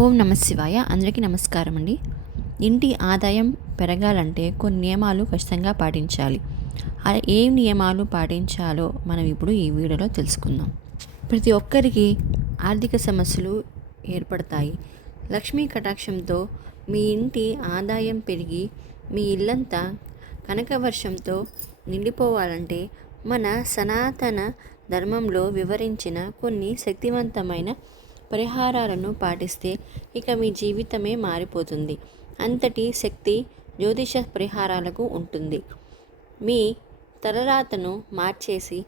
ఓం నమ శివాయ. అందరికీ నమస్కారం అండి. ఇంటి ఆదాయం పెరగాలంటే కొన్ని నియమాలు ఖచ్చితంగా పాటించాలి. ఏ నియమాలు పాటించాలో మనం ఇప్పుడు ఈ వీడియోలో తెలుసుకుందాం. ప్రతి ఒక్కరికి ఆర్థిక సమస్యలు ఏర్పడతాయి. లక్ష్మీ కటాక్షంతో మీ ఇంటి ఆదాయం పెరిగి మీ ఇల్లంతా కనకవర్షంతో నిండిపోవాలంటే మన సనాతన ధర్మంలో వివరించిన కొన్ని శక్తివంతమైన పరిహారాలను పాటిస్తే ఇక మీ జీవితమే మారిపోతుంది. అంతటి శక్తి జ్యోతిష పరిహారాలకు ఉంటుంది. మీ తలరాతను మార్చేసి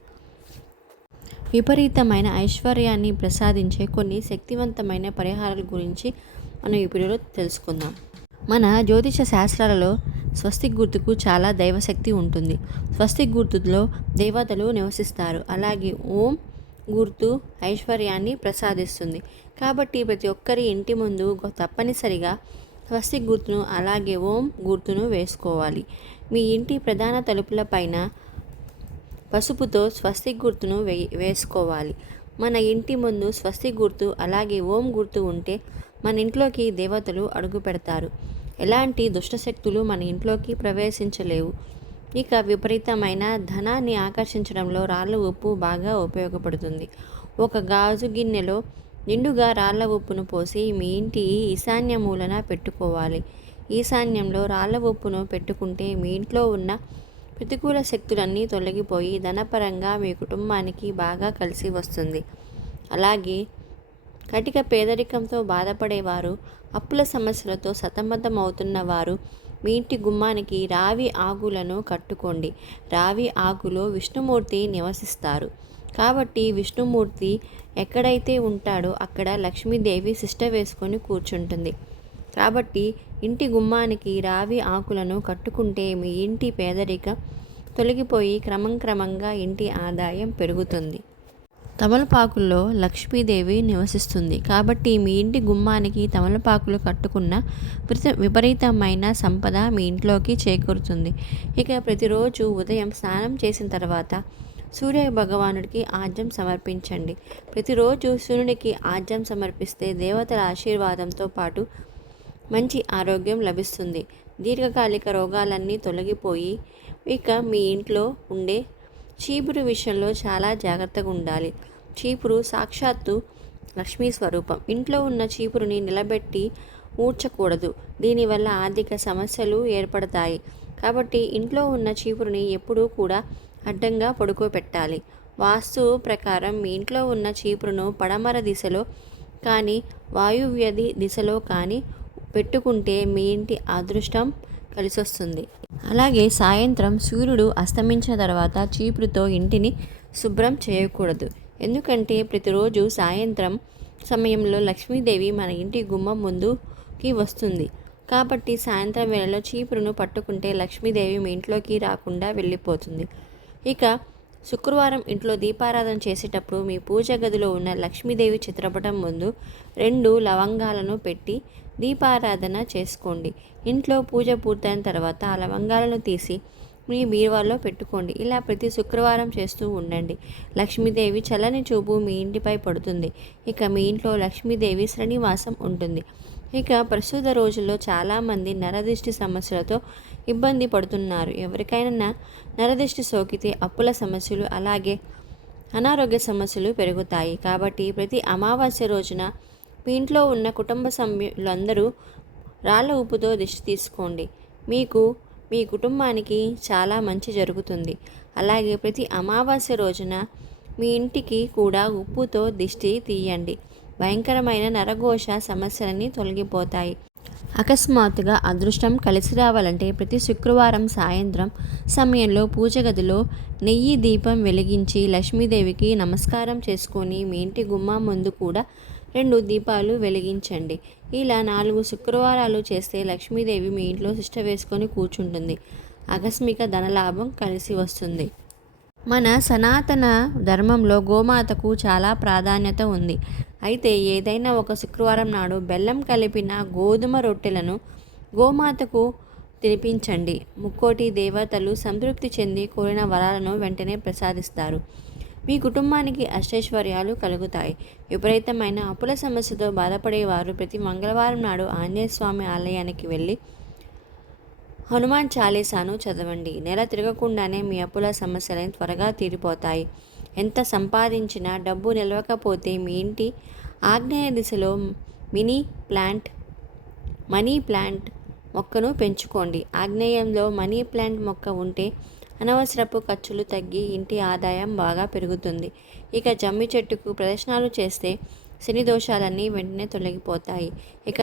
విపరీతమైన ఐశ్వర్యాన్ని ప్రసాదించే కొన్ని శక్తివంతమైన పరిహారాల గురించి మనం ఈ వీడియోలో తెలుసుకుందాం. మన జ్యోతిష శాస్త్రాలలో స్వస్తిక్ గుర్తుకు చాలా దైవశక్తి ఉంటుంది. స్వస్తిక్ గుర్తులో దేవతలు నివసిస్తారు. అలాగే ఓం గుర్తు ఐశ్వర్యాన్ని ప్రసాదిస్తుంది. కాబట్టి ప్రతి ఒక్కరి ఇంటి ముందు తప్పనిసరిగా స్వస్తిక్ గుర్తును అలాగే ఓం గుర్తును వేసుకోవాలి. మీ ఇంటి ప్రధాన తలుపుల పైన పసుపుతో స్వస్తిక్ గుర్తును వేసుకోవాలి. మన ఇంటి ముందు స్వస్తిక్ గుర్తు అలాగే ఓం గుర్తు ఉంటే మన ఇంట్లోకి దేవతలు అడుగు పెడతారు. ఎలాంటి దుష్టశక్తులు మన ఇంట్లోకి ప్రవేశించలేవు. ఇక విపరీతమైన ధనాన్ని ఆకర్షించడంలో రాళ్ళ ఉప్పు బాగా ఉపయోగపడుతుంది. ఒక గాజు గిన్నెలో నిండుగా రాళ్ళ ఉప్పును పోసి మీ ఇంటి ఈశాన్య మూలన పెట్టుకోవాలి. ఈశాన్యంలో రాళ్ళ ఉప్పును పెట్టుకుంటే మీ ఇంట్లో ఉన్న ప్రతికూల శక్తులన్నీ తొలగిపోయి ధనపరంగా మీ కుటుంబానికి బాగా కలిసి వస్తుంది. అలాగే కటిక పేదరికంతో బాధపడేవారు, అప్పుల సమస్యలతో సతమతం అవుతున్న వారు మీ ఇంటి గుమ్మానికి రావి ఆకులను కట్టుకోండి. రావి ఆకులో విష్ణుమూర్తి నివసిస్తారు. కాబట్టి విష్ణుమూర్తి ఎక్కడైతే ఉంటాడో అక్కడ లక్ష్మీదేవి శిష్ట వేసుకొని కూర్చుంటుంది. కాబట్టి ఇంటి గుమ్మానికి రావి ఆకులను కట్టుకుంటే మీ ఇంటి పేదరికం తొలగిపోయి క్రమంగా ఇంటి ఆదాయం పెరుగుతుంది. తమలపాకుల్లో లక్ష్మీదేవి నివసిస్తుంది. కాబట్టి మీ ఇంటి గుమ్మానికి తమలపాకులు కట్టుకున్న విపరీతమైన సంపద మీ ఇంట్లోకి చేకూరుతుంది. ఇక ప్రతిరోజు ఉదయం స్నానం చేసిన తర్వాత సూర్య భగవానుడికి ఆజ్యం సమర్పించండి. ప్రతిరోజు సూర్యునికి ఆజ్యం సమర్పిస్తే దేవతల ఆశీర్వాదంతో పాటు మంచి ఆరోగ్యం లభిస్తుంది. దీర్ఘకాలిక రోగాలన్నీ తొలగిపోయి ఇక మీ ఇంట్లో ఉండే చీపురు విషయంలో చాలా జాగ్రత్తగా ఉండాలి. చీపురు సాక్షాత్తు లక్ష్మీ స్వరూపం. ఇంట్లో ఉన్న చీపురుని నిలబెట్టి ఊడ్చకూడదు. దీనివల్ల ఆర్థిక సమస్యలు ఏర్పడతాయి. కాబట్టి ఇంట్లో ఉన్న చీపురుని ఎప్పుడూ కూడా అడ్డంగా పడుకోబెట్టాలి. వాస్తు ప్రకారం మీ ఇంట్లో ఉన్న చీపురును పడమర దిశలో కానీ వాయువ్య దిశలో కానీ పెట్టుకుంటే మీ ఇంటి అదృష్టం కలిసొస్తుంది. అలాగే సాయంత్రం సూర్యుడు అస్తమించిన తర్వాత చీపురుతో ఇంటిని శుభ్రం చేయకూడదు. ఎందుకంటే ప్రతిరోజు సాయంత్రం సమయంలో లక్ష్మీదేవి మన ఇంటి గుమ్మం ముందుకి వస్తుంది. కాబట్టి సాయంత్రం వేళలో చీపురును పట్టుకుంటే లక్ష్మీదేవి మీ ఇంట్లోకి రాకుండా వెళ్ళిపోతుంది. ఇక శుక్రవారం ఇంట్లో దీపారాధన చేసేటప్పుడు మీ పూజ గదిలో ఉన్న లక్ష్మీదేవి చిత్రపటం ముందు 2 లవంగాలను పెట్టి దీపారాధన చేసుకోండి. ఇంట్లో పూజ పూర్తయిన తర్వాత ఆ లవంగాలను తీసి మీ బీరువాలో పెట్టుకోండి. ఇలా ప్రతి శుక్రవారం చేస్తూ ఉండండి. లక్ష్మీదేవి చల్లని చూపు మీ ఇంటిపై పడుతుంది. ఇక మీ ఇంట్లో లక్ష్మీదేవి శ్రీనివాసం ఉంటుంది. ఇక ప్రస్తుత రోజుల్లో చాలామంది నరదిష్టి సమస్యలతో ఇబ్బంది పడుతున్నారు. ఎవరికైనా నరదిష్టి సోకితే అప్పుల సమస్యలు అలాగే అనారోగ్య సమస్యలు పెరుగుతాయి. కాబట్టి ప్రతి అమావాస్య రోజున మీ ఇంట్లో ఉన్న కుటుంబ సభ్యులందరూ రాళ్ళ ఉప్పుతో దిష్టి తీసుకోండి. మీకు మీ కుటుంబానికి చాలా మంచి జరుగుతుంది. అలాగే ప్రతి అమావాస్య రోజున మీ ఇంటికి కూడా ఉప్పుతో దిష్టి తీయండి. భయంకరమైన నరఘోష సమస్యలన్నీ తొలగిపోతాయి. అకస్మాత్తుగా అదృష్టం కలిసి రావాలంటే ప్రతి శుక్రవారం సాయంత్రం సమయంలో పూజ గదిలో నెయ్యి దీపం వెలిగించి లక్ష్మీదేవికి నమస్కారం చేసుకొని మీ ఇంటి గుమ్మం ముందు కూడా 2 దీపాలు వెలిగించండి. ఇలా 4 శుక్రవారాలు చేస్తే లక్ష్మీదేవి మీ ఇంట్లో శిష్ట వేసుకొని కూర్చుంటుంది. ఆకస్మిక ధనలాభం కలిసి వస్తుంది. మన సనాతన ధర్మంలో గోమాతకు చాలా ప్రాధాన్యత ఉంది. అయితే ఏదైనా ఒక శుక్రవారం నాడు బెల్లం కలిపిన గోధుమ రొట్టెలను గోమాతకు తినిపించండి. ముక్కోటి దేవతలు సంతృప్తి చెంది కోరిన వరాలను వెంటనే ప్రసాదిస్తారు. మీ కుటుంబానికి అష్టైశ్వర్యాలు కలుగుతాయి. విపరీతమైన అప్పుల సమస్యతో బాధపడేవారు ప్రతి మంగళవారం నాడు ఆంజనేయ స్వామి ఆలయానికి వెళ్ళి హనుమాన్ చాలీసాను చదవండి. నెల తిరగకుండానే మీ అప్పుల సమస్యలని త్వరగా తీరిపోతాయి. ఎంత సంపాదించినా డబ్బు నిలవకపోతే మీ ఇంటి ఆగ్నేయ దిశలో మినీ ప్లాంట్ మనీ ప్లాంట్ మొక్కను పెంచుకోండి. ఆగ్నేయంలో మనీ ప్లాంట్ మొక్క ఉంటే అనవసరపు ఖర్చులు తగ్గి ఇంటి ఆదాయం బాగా పెరుగుతుంది. ఇక జమ్మి చెట్టుకు ప్రదక్షిణాలు చేస్తే శని దోషాలన్నీ వెంటనే తొలగిపోతాయి. ఇక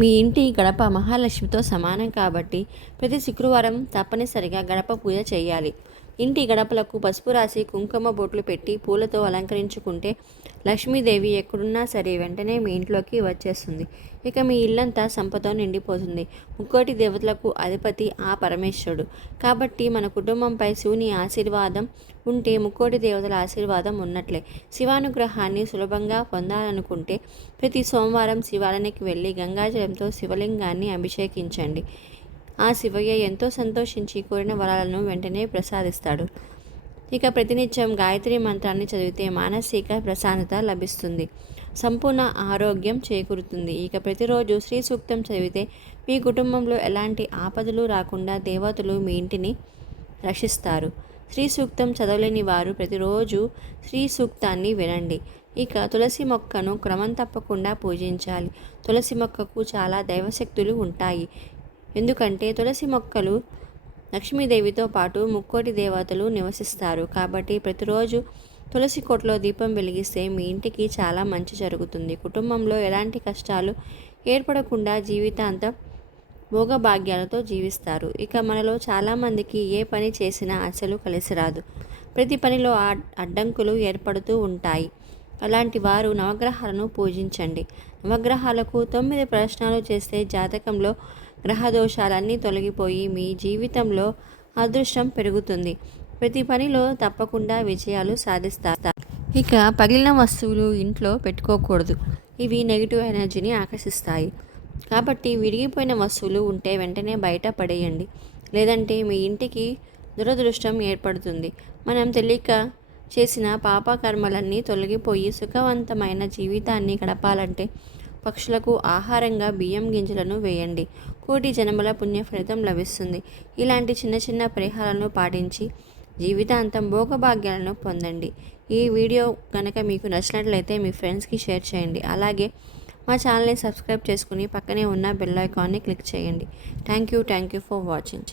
మీ ఇంటి గడప మహాలక్ష్మితో సమానం కాబట్టి ప్రతి శుక్రవారం తప్పనిసరిగా గడప పూజ చేయాలి. ఇంటి గడపలకు పసుపు రాసి కుంకుమ బొట్లు పెట్టి పూలతో అలంకరించుకుంటే లక్ష్మీదేవి ఎక్కడున్నా సరే వెంటనే మీ ఇంట్లోకి వచ్చేస్తుంది. ఇక మీ ఇల్లంతా సంపదతో నిండిపోతుంది. ముక్కోటి దేవతలకు అధిపతి ఆ పరమేశ్వరుడు కాబట్టి మన కుటుంబంపై శివుని ఆశీర్వాదం ఉంటే ముక్కోటి దేవతల ఆశీర్వాదం ఉన్నట్లే. శివానుగ్రహాన్ని సులభంగా పొందాలనుకుంటే ప్రతి సోమవారం శివాలయానికి వెళ్ళి గంగాజలంతో శివలింగాన్ని అభిషేకించండి. ఆ శివయ్య ఎంతో సంతోషించి కోరిన వరాలను వెంటనే ప్రసాదిస్తాడు. ఇక ప్రతినిత్యం గాయత్రి మంత్రాన్ని చదివితే మానసిక ప్రశాంతత లభిస్తుంది. సంపూర్ణ ఆరోగ్యం చేకూరుతుంది. ఇక ప్రతిరోజు శ్రీ సూక్తం చదివితే మీ కుటుంబంలో ఎలాంటి ఆపదలు రాకుండా దేవతలు మీ ఇంటిని రక్షిస్తారు. శ్రీ సూక్తం చదవలేని వారు ప్రతిరోజు శ్రీ సూక్తాన్ని వినండి. ఇక తులసి మొక్కను క్రమం తప్పకుండా పూజించాలి. తులసి మొక్కకు చాలా దైవశక్తులు ఉంటాయి. ఎందుకంటే తులసి మొక్కలు లక్ష్మీదేవితో పాటు ముక్కోటి దేవతలు నివసిస్తారు. కాబట్టి ప్రతిరోజు తులసి కోటలో దీపం వెలిగిస్తే మీ ఇంటికి చాలా మంచి జరుగుతుంది. కుటుంబంలో ఎలాంటి కష్టాలు ఏర్పడకుండా జీవితాంతం భోగభాగ్యాలతో జీవిస్తారు. ఇక మనలో చాలామందికి ఏ పని చేసినా అసలు కలిసి రాదు. ప్రతి పనిలో అడ్డంకులు ఏర్పడుతూ ఉంటాయి. అలాంటి వారు నవగ్రహాలను పూజించండి. నవగ్రహాలకు 9 ప్రదక్షిణాలు చేస్తే జాతకంలో గ్రహదోషాలన్నీ తొలగిపోయి మీ జీవితంలో అదృష్టం పెరుగుతుంది. ప్రతి పనిలో తప్పకుండా విజయాలు సాధిస్తారు. ఇక పగిలిన వస్తువులు ఇంట్లో పెట్టుకోకూడదు. ఇవి నెగిటివ్ ఎనర్జీని ఆకర్షిస్తాయి. కాబట్టి విరిగిపోయిన వస్తువులు ఉంటే వెంటనే బయట పడేయండి. లేదంటే మీ ఇంటికి దురదృష్టం ఏర్పడుతుంది. మనం తెలియక చేసిన పాపకర్మలన్నీ తొలగిపోయి సుఖవంతమైన జీవితాన్ని గడపాలంటే పక్షులకు ఆహారంగా బియ్యం గింజలను వేయండి. కోటి జన్మల పుణ్య ఫలితం లభిస్తుంది. ఇలాంటి చిన్న చిన్న పరిహారాలను పాటించి జీవితాంతం భోగభాగ్యాలను పొందండి. ఈ వీడియో కనుక మీకు నచ్చినట్లయితే మీ ఫ్రెండ్స్కి షేర్ చేయండి. అలాగే మా ఛానల్ని సబ్స్క్రైబ్ చేసుకుని పక్కనే ఉన్న బెల్ ఐకాన్ని క్లిక్ చేయండి. Thank you for watching.